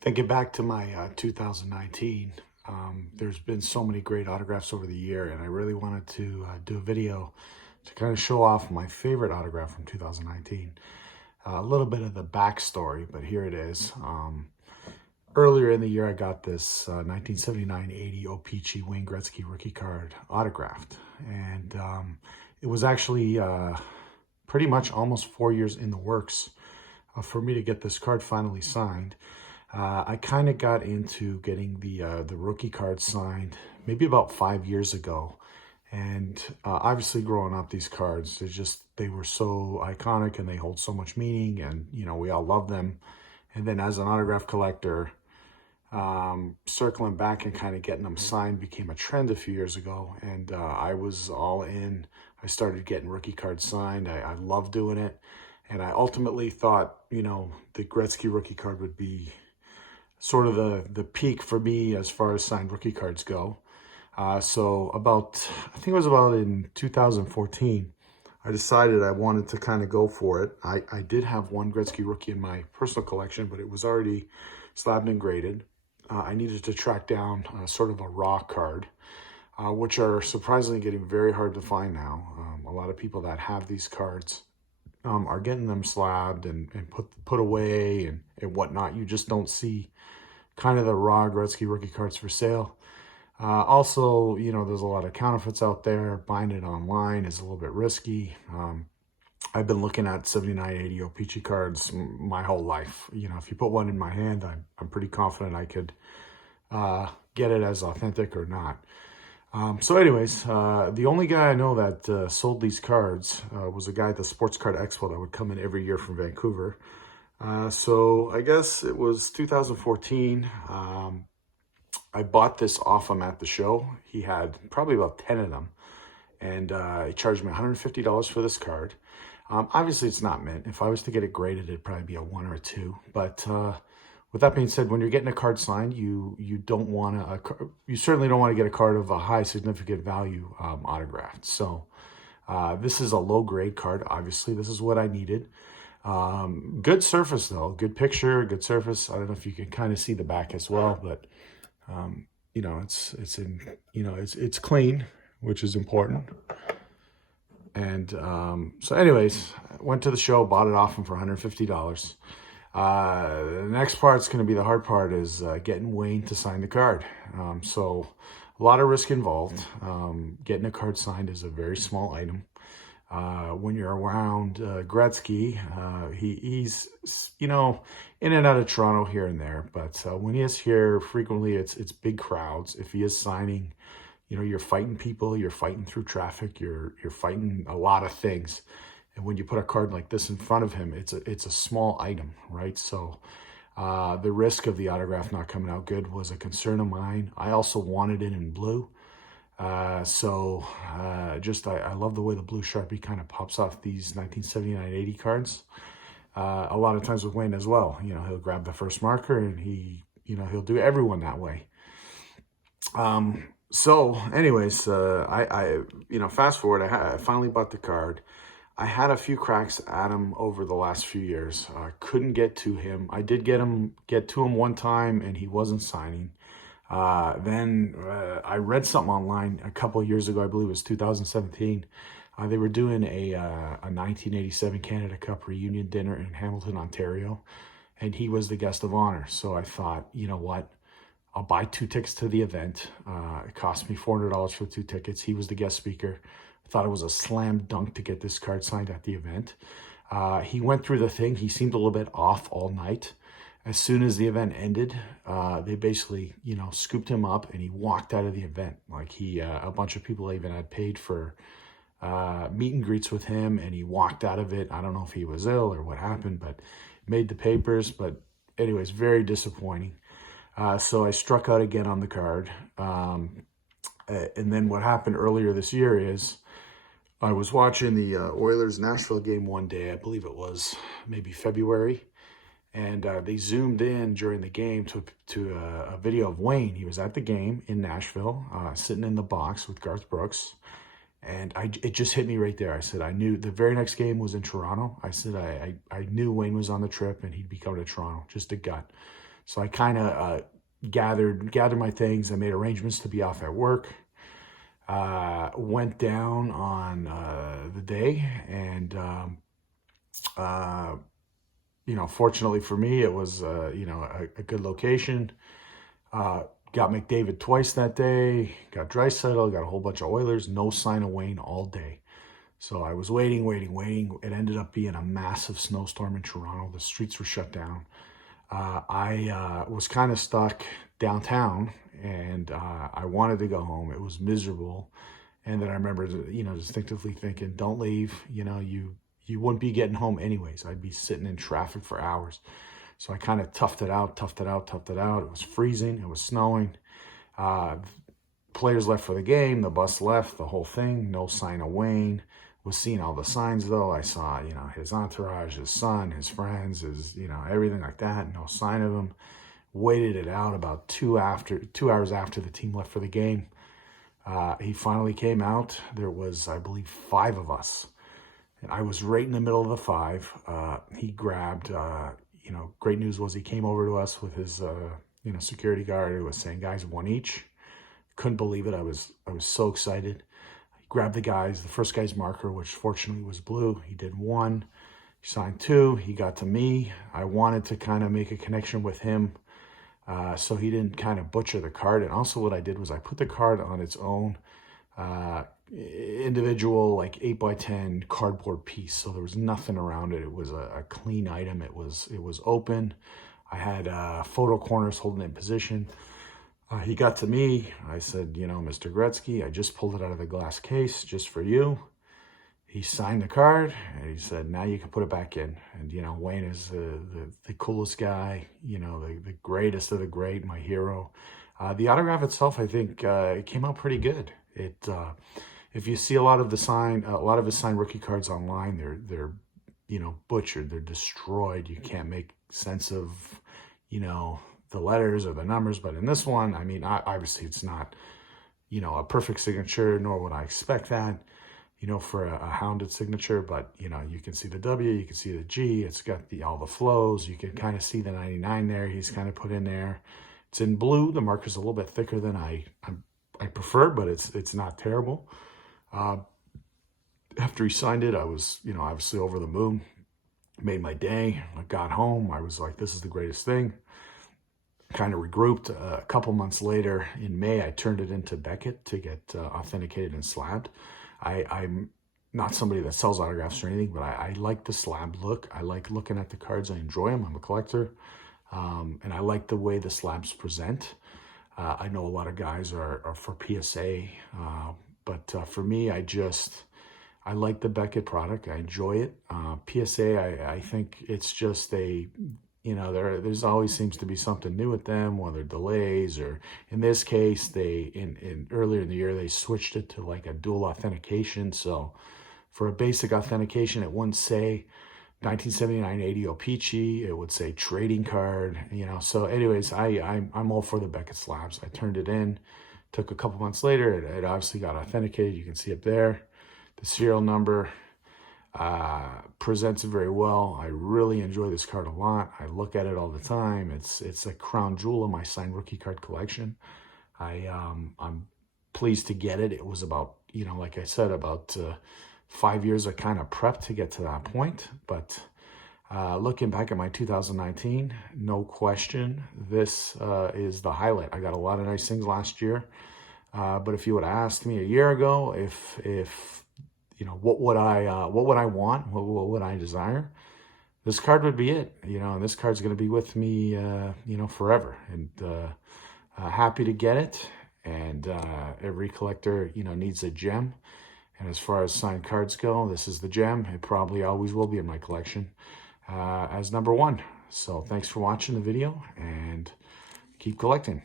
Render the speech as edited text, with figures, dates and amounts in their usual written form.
Thinking back to my 2019, there's been so many great autographs over the year, and I really wanted to do a video to kind of show off my favorite autograph from 2019. A little bit of the backstory, but here it is. Earlier in the year, I got this 1979-80 O-Pee-Chee Wayne Gretzky rookie card autographed, and it was actually pretty much almost 4 years in the works for me to get this card finally signed. I kind of got into getting the rookie card signed maybe about 5 years ago. And obviously growing up, these cards, they were so iconic and they hold so much meaning, and, we all love them. And then as an autograph collector, circling back and kind of getting them signed became a trend a few years ago. And I was all in. I started getting rookie cards signed. I love doing it. And I ultimately thought, the Gretzky rookie card would be sort of the peak for me as far as signed rookie cards go. So I think it was about in 2014, I decided I wanted to kind of go for it. I did have one Gretzky rookie in my personal collection, but it was already slabbed and graded. I needed to track down sort of a raw card, which are surprisingly getting very hard to find now. A lot of people that have these cards are getting them slabbed and put away and whatnot. You just don't see kind of the raw Gretzky rookie cards for sale. Also, there's a lot of counterfeits out there. Buying it online is a little bit risky. I've been looking at 79-80 O-Pee-Chee cards my whole life. If you put one in my hand, I'm pretty confident I could get it as authentic or not. So anyways, the only guy I know that sold these cards was a guy at the Sports Card Expo that would come in every year from Vancouver. So I guess it was 2014. I bought this off him at the show. He had probably about 10 of them, and he charged me $150 for this card. Obviously, it's not mint. If I was to get it graded, it'd probably be a 1 or a 2. But with that being said, when you're getting a card signed, you certainly don't want to get a card of a high significant value autographed. So this is a low grade card. Obviously, this is what I needed. Good surface though, good picture, good surface. I don't know if you can kind of see the back as well, but it's clean, which is important. And so anyways, I went to the show, bought it off him for $150. The next part's going to be the hard part, is getting Wayne to sign the card. So a lot of risk involved. Getting a card signed is a very small item. When you're around Gretzky, he's, in and out of Toronto here and there. But when he is here, frequently it's big crowds. If he is signing, you're fighting people, you're fighting through traffic, you're fighting a lot of things. And when you put a card like this in front of him, it's a small item, right? So the risk of the autograph not coming out good was a concern of mine. I also wanted it in blue. I love the way the blue Sharpie kind of pops off these 1979-80 cards. A lot of times with Wayne as well, he'll grab the first marker and he'll do everyone that way. So anyways, fast forward, I finally bought the card. I had a few cracks at him over the last few years. Couldn't get to him. I did get to him one time and he wasn't signing. Then I read something online a couple of years ago, I believe it was 2017. They were doing a 1987 Canada Cup reunion dinner in Hamilton, Ontario, and he was the guest of honor. So I thought, you know what? I'll buy 2 tickets to the event. It cost me $400 for 2 tickets. He was the guest speaker. I thought it was a slam dunk to get this card signed at the event. He went through the thing. He seemed a little bit off all night. As soon as the event ended, they basically, scooped him up and he walked out of the event. Like a bunch of people even had paid for meet and greets with him, and he walked out of it. I don't know if he was ill or what happened, but made the papers. But anyways, very disappointing. So I struck out again on the card. And then what happened earlier this year is I was watching the Oilers-Nashville game one day. I believe it was maybe February. And they zoomed in during the game to a video of Wayne. He was at the game in Nashville, sitting in the box with Garth Brooks. And it just hit me right there. I said, I knew the very next game was in Toronto. I said, I knew Wayne was on the trip and he'd be coming to Toronto, just a gut. So I kind of gathered my things. I made arrangements to be off at work. Went down on the day, and fortunately for me, it was a good location. Got McDavid twice that day. Got Draisaitl. Got a whole bunch of Oilers. No sign of Wayne all day. So I was waiting. It ended up being a massive snowstorm in Toronto. The streets were shut down. I was kind of stuck downtown, and I wanted to go home. It was miserable. And then I remember, distinctively thinking, don't leave. You wouldn't be getting home anyways. I'd be sitting in traffic for hours. So I kind of toughed it out. It was freezing. It was snowing. Players left for the game. The bus left, the whole thing. No sign of Wayne. Was seeing all the signs, though. I saw, his entourage, his son, his friends, everything like that. No sign of him. Waited it out about 2 hours after the team left for the game. He finally came out. There was, I believe, 5 of us. And I was right in the middle of the 5. He grabbed, great news was he came over to us with his, security guard who was saying, guys, 1 each. Couldn't believe it. I was so excited. He grabbed the first guy's marker, which fortunately was blue. He did 1. He signed 2. He got to me. I wanted to kind of make a connection with him. So he didn't kind of butcher the card. And also what I did was I put the card on its own individual, like 8x10 cardboard piece. So there was nothing around it. It was a clean item. It was open. I had photo corners holding it in position. He got to me. I said, Mr. Gretzky, I just pulled it out of the glass case just for you. He signed the card, and he said, now you can put it back in. And, Wayne is the coolest guy, the greatest of the great, my hero. The autograph itself, I think, it came out pretty good. If you see a lot of his signed rookie cards online, they're butchered, they're destroyed. You can't make sense of, the letters or the numbers. But in this one, I mean, obviously it's not, a perfect signature, nor would I expect that. For a hounded signature, but, you can see the W, you can see the G, it's got all the flows, you can kind of see the 99 there, he's kind of put in there. It's in blue, the marker's a little bit thicker than I prefer, but it's not terrible. After he signed it, I was, obviously over the moon, made my day. I got home, I was like, this is the greatest thing. Kind of regrouped. A couple months later, in May, I turned it into Beckett to get authenticated and slabbed. I'm not somebody that sells autographs or anything, but I like the slab look. I like looking at the cards. I enjoy them. I'm a collector. And I like the way the slabs present. I know a lot of guys are for PSA, but for me, I like the Beckett product. I enjoy it. PSA, I think it's just there's always seems to be something new with them, whether delays or in this case, earlier in the year, they switched it to like a dual authentication. So for a basic authentication, it wouldn't say 1979 80 O-Pee-Chee, it would say trading card, So anyways, I'm all for the Beckett slabs. I turned it in, took a couple months later, it obviously got authenticated. You can see it there. The serial number presents it very well. I really enjoy this card a lot. I look at it all the time. It's a crown jewel of my signed rookie card collection. I'm pleased to get it. It was about, like I said, about 5 years of kind of prep to get to that point. But looking back at my 2019, no question, this is the highlight. I got a lot of nice things last year. But if you would have asked me a year ago, if what would I want? What would I desire? This card would be it, and this card's going to be with me, forever. And happy to get it. And every collector, needs a gem. And as far as signed cards go, this is the gem. It probably always will be in my collection as number 1. So thanks for watching the video, and keep collecting.